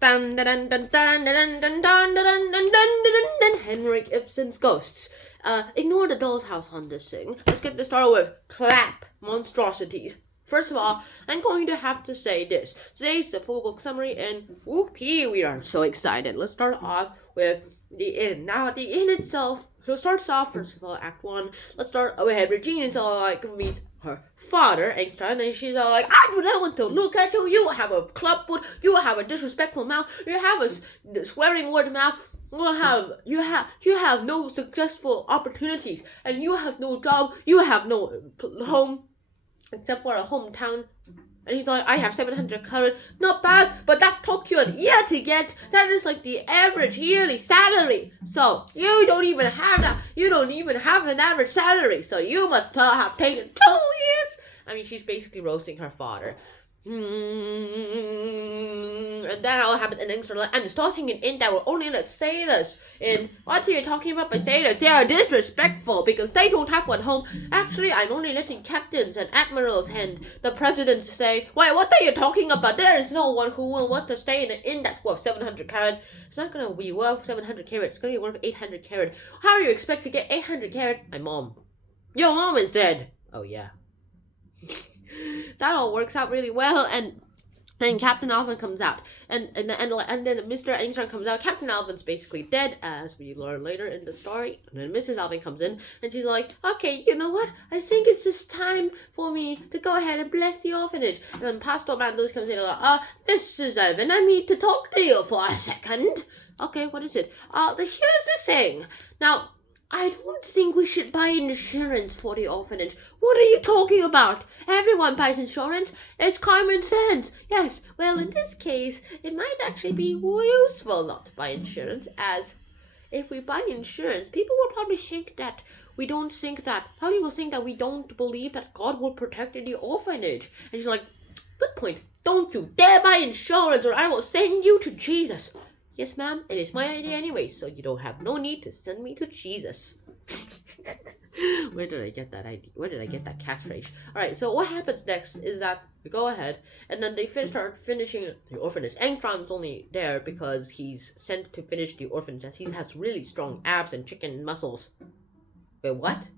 Dun dun dun dun dun dun dun dun dun dun dun dun dun. HENRIK IBSEN's Ghosts. Ignore the doll's house on this thing. Let's get this started with clap monstrosities. First of all, I'm going to have to say this. Today's the full book summary, and whoopee, we are so excited. Let's start off with the inn. Now, the inn itself, so it starts off, first of all, Act 1. Let's start with Regine is all like, meets her father, and she's all like, I do not want to look at you. You have a club foot. You have a disrespectful mouth. You have a swearing word mouth. You have no successful opportunities, and you have no job. You have no home, except for a hometown. And he's like, I have 700 courage. Not bad, but that took you a year to get. That is like the average yearly salary. So you don't even have that. You don't even have an average salary. So you must have taken 2 years. I mean, she's basically roasting her father. And that all happened, and then sort of like, I'm starting an inn that will only let sailors in. What are you talking about by sailors? They are disrespectful because they don't have one home. Actually, I'm only letting captains and admirals and the president stay. Wait, what are you talking about? There is no one who will want to stay in an inn that's worth 700 carat. It's not gonna be worth 700 carat. It's gonna be worth 800 carat. How do you expect to get 800 carat? My mom. Your mom is dead. Oh yeah. That all works out really well, and then Captain Alvin comes out, and then Mr. Engström comes out. Captain Alvin's basically dead, as we learn later in the story. And then Mrs. Alvin comes in, and she's like, okay, you know what? I think it's just time for me to go ahead and bless the orphanage. And then Pastor Mandos comes in and like, Mrs. Alvin, I need to talk to you for a second. Okay, what is it? Here's the thing. Now, I don't think we should buy insurance for the orphanage. What are you talking about? Everyone buys insurance. It's common sense. Yes, well, in this case, it might actually be useful not to buy insurance, as if we buy insurance, people will probably think that we don't think that. Probably will think that we don't believe that God will protect the orphanage. And she's like, good point. Don't you dare buy insurance or I will send you to Jesus. Yes, ma'am, it is my idea anyway, so you don't have no need to send me to Jesus. Where did I get that idea? Where did I get that catchphrase? Alright, so what happens next is that we go ahead, and then they start finishing the orphanage. Engström's only there because he's sent to finish the orphanage, as he has really strong abs and chicken muscles. Wait, what?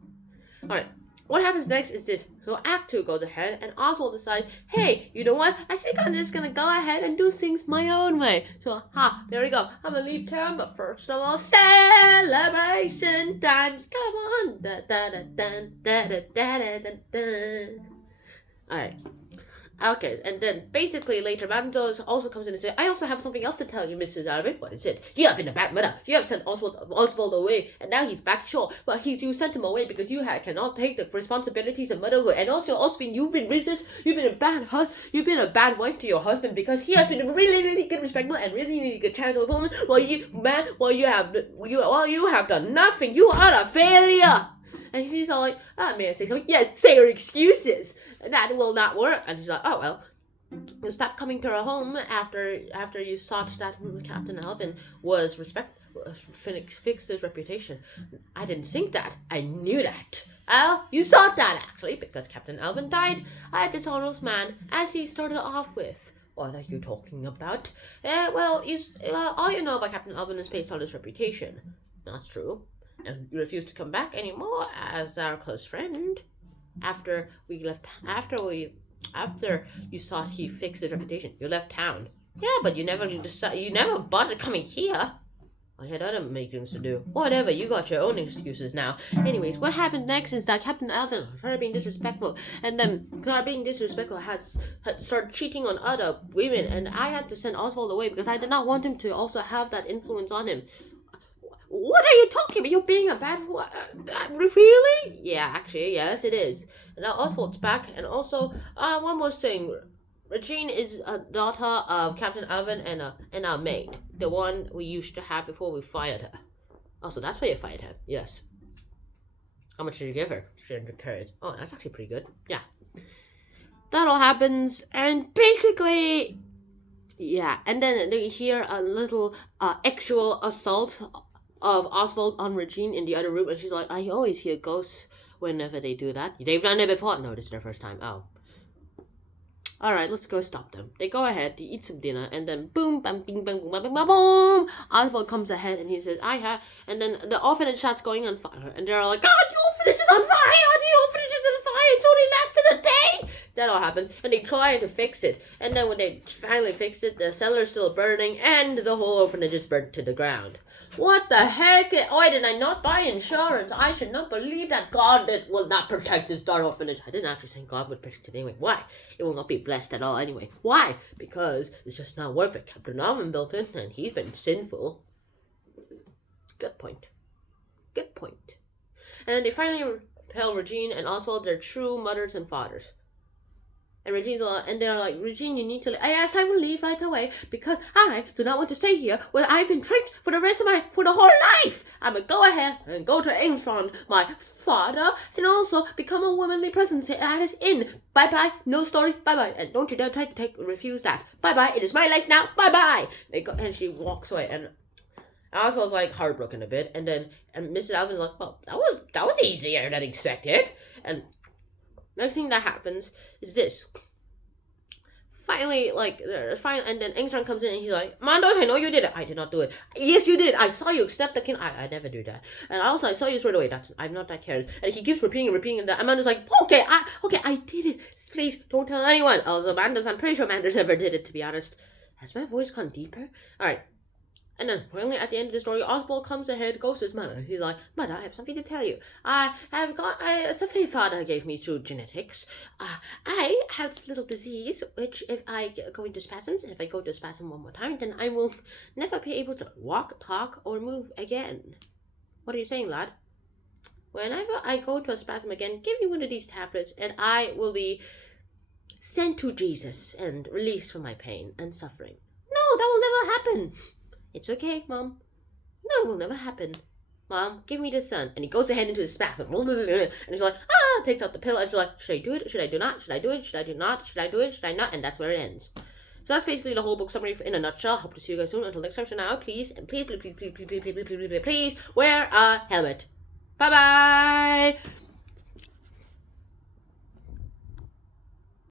Alright. What happens next is this. So Act 2 goes ahead, and Oswald decides, hey, you know what? I think I'm just gonna go ahead and do things my own way. So, there we go. I'm gonna leave town, but first of all, celebration dance. Come on. Da, da, da, da, da, da, da, da, da. Alright. Okay, and then basically later, Mandos also comes in and says, I also have something else to tell you, Mrs. Alvin. What is it? You have been a bad mother. You have sent Oswald away, and now he's back shore. But you sent him away because you cannot take the responsibilities of motherhood. And also, Oswin, you've been racist. You've been a bad wife to your husband because he has been a really, really good, respectful, and really, really good child woman. While you have done nothing. You are a failure. And he's all like, may I say something? Yes, say your excuses. That will not work. And she's like, oh, well, you stopped coming to our home after you thought that Captain Alvin was fixed his reputation. I didn't think that. I knew that. Well, you thought that, actually, because Captain Alvin died a dishonest man, as he started off with. What are you talking about? Well, all you know about Captain Alvin is based on his reputation. That's true. And you refused to come back anymore as our close friend. After you thought he fixed his reputation, you left town. Yeah, but you never bothered coming here. I had other meetings to do. Whatever, you got your own excuses now. Anyways, what happened next is that Captain Alvin started being disrespectful, and then had started cheating on other women, and I had to send Oswald away because I did not want him to also have that influence on him. What are you talking about? You're being a bad... really? Yeah, actually, yes, it is. And now Oswald's back, and also, one more thing. Regine is a daughter of Captain Alvin and our maid. The one we used to have before we fired her. Also, that's why you fired her. Yes. How much did you give her? 300 carat. Oh, that's actually pretty good. Yeah. That all happens, and basically... Yeah, and then we hear a little actual assault of Oswald on Regine in the other room, and she's like, I always hear ghosts whenever they do that. They've done it before. No, this is their first time. Oh. all right, let's go stop them. They go ahead, they eat some dinner, and then boom, bam, bing, bang, boom, bam, bam, bam, boom. Oswald comes ahead and he says, I have, and then the orphanage starts going on fire, and they're like, God, the orphanage is on fire! The orphanage is on fire! It's only lasted a day! That all happened, and they try to fix it, and then when they finally fixed it, the cellar's still burning, and the whole orphanage is burnt to the ground. What the heck? Why did I not buy insurance? I should not believe that God will not protect this darn orphanage. I didn't actually think God would protect it anyway. Why? It will not be blessed at all anyway. Why? Because it's just not worth it. Captain Alvin built it, and he's been sinful. Good point. Good point. And then they finally tell Regine and Oswald their true mothers and fathers. And they're like, Regine, you need to leave. Yes, I will leave right away because I do not want to stay here where I've been tricked for the whole life. I'm gonna go ahead and go to Engstrand, my father, and also become a womanly presence at his inn. Bye-bye. No story. Bye-bye. And don't you dare try to refuse that. Bye-bye. It is my life now. Bye-bye. And she walks away, and Oswald's like heartbroken a bit, and Mrs. Alvin's like, well, that was easier than expected. And next thing that happens is this. Finally, and then Engstrand comes in and he's like, Mandos, I know you did it. I did not do it. Yes, you did. I saw you snap the king. I never do that. And also, I saw you straight away. I'm not that careless. And he keeps repeating, and Amanda's like, okay, I did it. Please, don't tell anyone. Also, Mandos, I'm pretty sure Mandos never did it, to be honest. Has my voice gone deeper? Alright. And then finally at the end of the story, Oswald comes ahead, goes to his mother. He's like, Mother, I have something to tell you. It's a my father gave me through genetics. I have this little disease, which if I go into spasms, and if I go to spasm one more time, then I will never be able to walk, talk, or move again. What are you saying, lad? Whenever I go to a spasm again, give me one of these tablets, and I will be sent to Jesus and released from my pain and suffering. No, that will never happen. It's okay, Mom. No, it will never happen. Mom, give me the sun. And he goes ahead into his spasm. And he's like, takes out the pill. And she's like, should I do it? Should I do not? Should I do it? Should I do not? Should I do it? Should I not? And that's where it ends. So that's basically the whole book summary in a nutshell. Hope to see you guys soon. Until next time, so now, please wear a helmet. Bye-bye.